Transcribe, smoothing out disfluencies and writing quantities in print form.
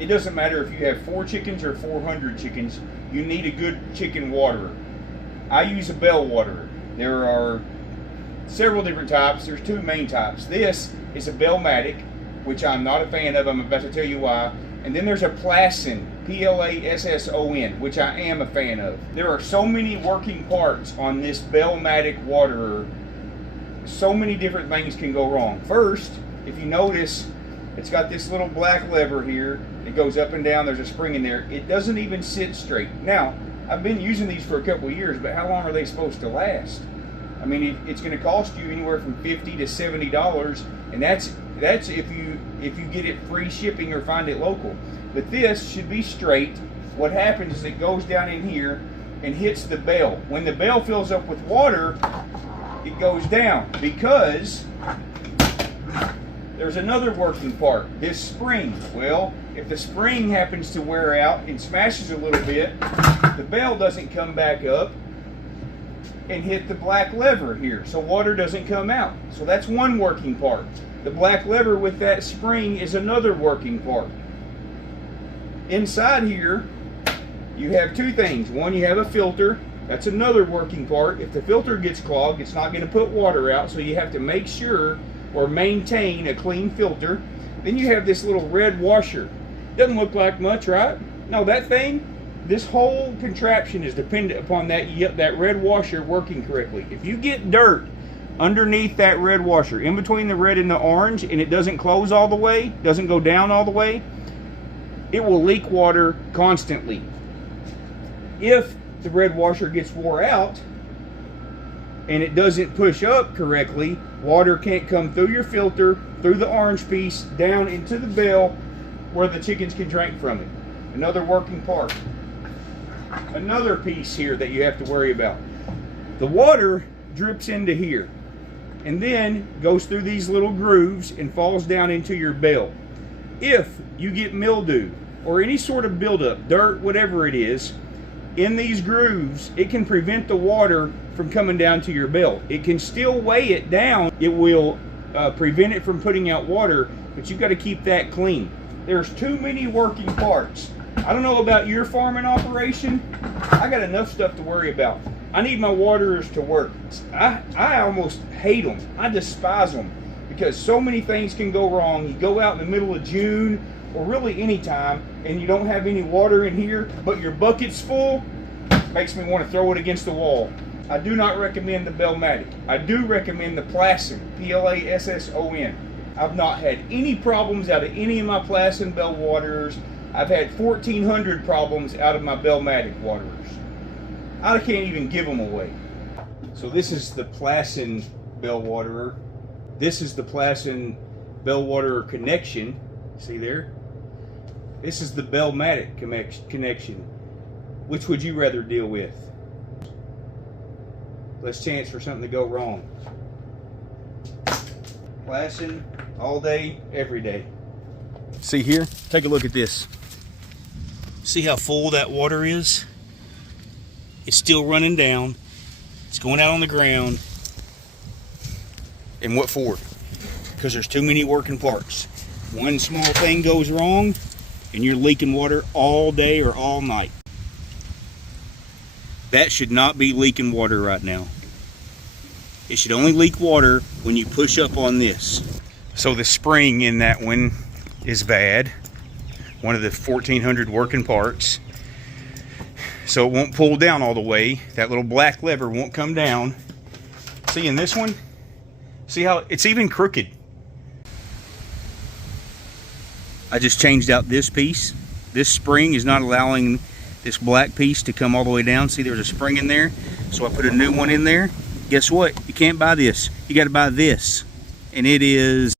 It doesn't matter if you have 4 chickens or 400 chickens, you need a good chicken waterer. I use a bell waterer. There are several different types. There's 2 main types. This is a bell-matic, which I'm not a fan of. I'm about to tell you why. And then there's a plasson, P-L-A-S-S-O-N, which I am a fan of. There are so many working parts on this bell-matic waterer. So many different things can go wrong. First, if you notice, it's got this little black lever here. It goes up and down. There's a spring in there. It doesn't even sit straight. Now, I've been using these for a couple of years, but how long are they supposed to last? I mean, it's going to cost you anywhere from $50 to $70, and that's if you get it free shipping or find it local. But this should be straight. What happens is it goes down in here and hits the bell. When the bell fills up with water, it goes down because there's another working part, this spring. Well, if the spring happens to wear out and smashes a little bit, the bell doesn't come back up and hit the black lever here, so water doesn't come out. So that's one working part. The black lever with that spring is another working part. Inside here, you have 2 things. One, you have a filter. That's another working part. If the filter gets clogged, it's not going to put water out, so you have to make sure or maintain a clean filter. Then you have this little red washer. Doesn't look like much, right? No, that thing, this whole contraption is dependent upon that red washer working correctly. If you get dirt underneath that red washer, in between the red and the orange, and it doesn't close all the way, doesn't go down all the way, it will leak water constantly. If the red washer gets wore out and it doesn't push up correctly, water can't come through your filter, through the orange piece, down into the bell where the chickens can drink from it. Another working part. Another piece here that you have to worry about. The water drips into here and then goes through these little grooves and falls down into your bell. If you get mildew or any sort of buildup, dirt, whatever it is, in these grooves, it can prevent the water from coming down to your bell. It can still weigh it down. It will prevent it from putting out water, but you've got to keep that clean. There's too many working parts. I don't know about your farming operation. I got enough stuff to worry about. I need my waterers to work. I almost hate them. I despise them because so many things can go wrong. You go out in the middle of June or really any time and you don't have any water in here, but your bucket's full, makes me want to throw it against the wall. I do not recommend the bell-matic. I do recommend the plasson, P-L-A-S-S-O-N. I've not had any problems out of any of my plasson bell waterers. I've had 1,400 problems out of my bell-matic waterers. I can't even give them away. So this is the plasson bell waterer. This is the plasson bell waterer connection. See there? This is the bell-matic connection. Which would you rather deal with? Less chance for something to go wrong. Plasson all day, every day. See here? Take a look at this. See how full that water is? It's still running down. It's going out on the ground. And what for? Because there's too many working parts. One small thing goes wrong and you're leaking water all day or all night. That should not be leaking water right now. It should only leak water when you push up on this. So the spring in that one is bad. One of the 1,400 working parts. So it won't pull down all the way. That little black lever won't come down. See in this one? See how it's even crooked. I just changed out this piece. This spring is not allowing this black piece to come all the way down. See, there's a spring in there. So I put a new one in there. Guess what? You can't buy this. You got to buy this. And it is